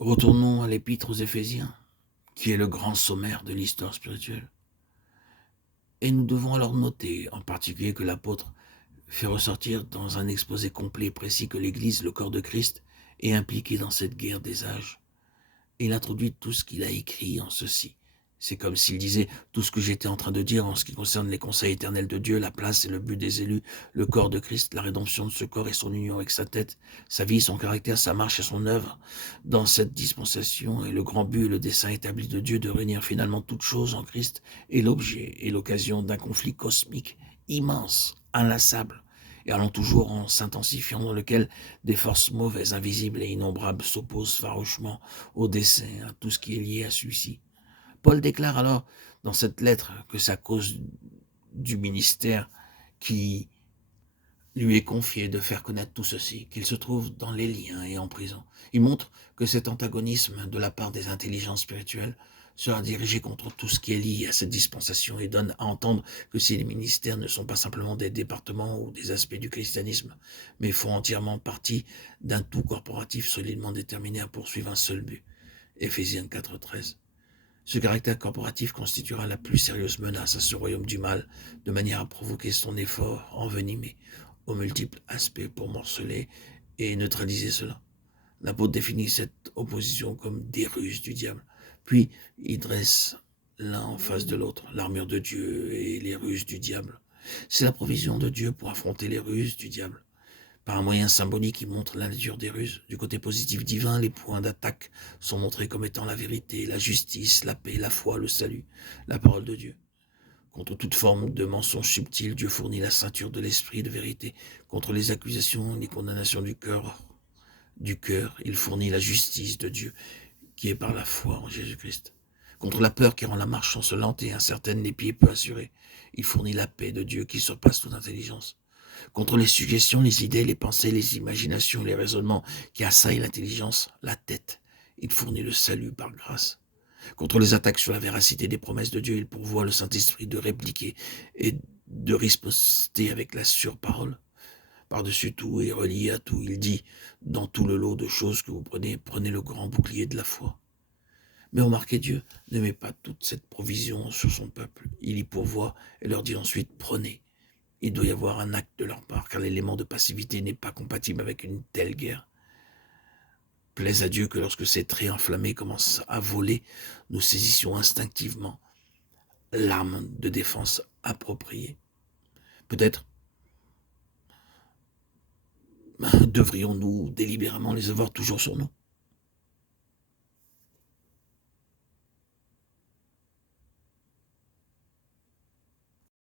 Retournons à l'épître aux Éphésiens, qui est le grand sommaire de l'histoire spirituelle. Et nous devons alors noter, en particulier, que l'apôtre fait ressortir dans un exposé complet et précis que l'Église, le corps de Christ, est impliquée dans cette guerre des âges. Et il introduit tout ce qu'il a écrit en ceci. C'est comme s'il disait tout ce que j'étais en train de dire en ce qui concerne les conseils éternels de Dieu, la place et le but des élus, le corps de Christ, la rédemption de ce corps et son union avec sa tête, sa vie, son caractère, sa marche et son œuvre. Dans cette dispensation et le grand but et le dessein établi de Dieu de réunir finalement toutes choses en Christ est l'objet et l'occasion d'un conflit cosmique immense, inlassable, et allant toujours en s'intensifiant, dans lequel des forces mauvaises, invisibles et innombrables s'opposent farouchement au dessein, à tout ce qui est lié à celui-ci. Paul déclare alors dans cette lettre que c'est à cause du ministère qui lui est confié de faire connaître tout ceci, qu'il se trouve dans les liens et en prison. Il montre que cet antagonisme de la part des intelligences spirituelles sera dirigé contre tout ce qui est lié à cette dispensation et donne à entendre que si les ministères ne sont pas simplement des départements ou des aspects du christianisme, mais font entièrement partie d'un tout corporatif solidement déterminé à poursuivre un seul but. Éphésiens 4:13. Ce caractère corporatif constituera la plus sérieuse menace à ce royaume du mal, de manière à provoquer son effort envenimé aux multiples aspects pour morceler et neutraliser cela. L'apôtre définit cette opposition comme des ruses du diable, puis il dresse l'un en face de l'autre, l'armure de Dieu et les ruses du diable. C'est la provision de Dieu pour affronter les ruses du diable. Par un moyen symbolique, il montre la nature des ruses. Du côté positif divin, les points d'attaque sont montrés comme étant la vérité, la justice, la paix, la foi, le salut, la parole de Dieu. Contre toute forme de mensonge subtil, Dieu fournit la ceinture de l'esprit de vérité. Contre les accusations, les condamnations du cœur, il fournit la justice de Dieu, qui est par la foi en Jésus-Christ. Contre la peur qui rend la marche chancelante et incertaine, les pieds peu assurés, il fournit la paix de Dieu qui surpasse toute intelligence. Contre les suggestions, les idées, les pensées, les imaginations, les raisonnements qui assaillent l'intelligence, la tête, il fournit le salut par grâce. Contre les attaques sur la véracité des promesses de Dieu, il pourvoit le Saint-Esprit de répliquer et de riposter avec la surparole. Par-dessus tout et relié à tout, il dit, dans tout le lot de choses que vous prenez, prenez le grand bouclier de la foi. Mais remarquez, Dieu ne met pas toute cette provision sur son peuple. Il y pourvoit et leur dit ensuite, prenez. Il doit y avoir un acte de leur part, car l'élément de passivité n'est pas compatible avec une telle guerre. Plaise à Dieu que lorsque ces traits enflammés commencent à voler, nous saisissions instinctivement l'arme de défense appropriée. Peut-être devrions-nous délibérément les avoir toujours sur nous.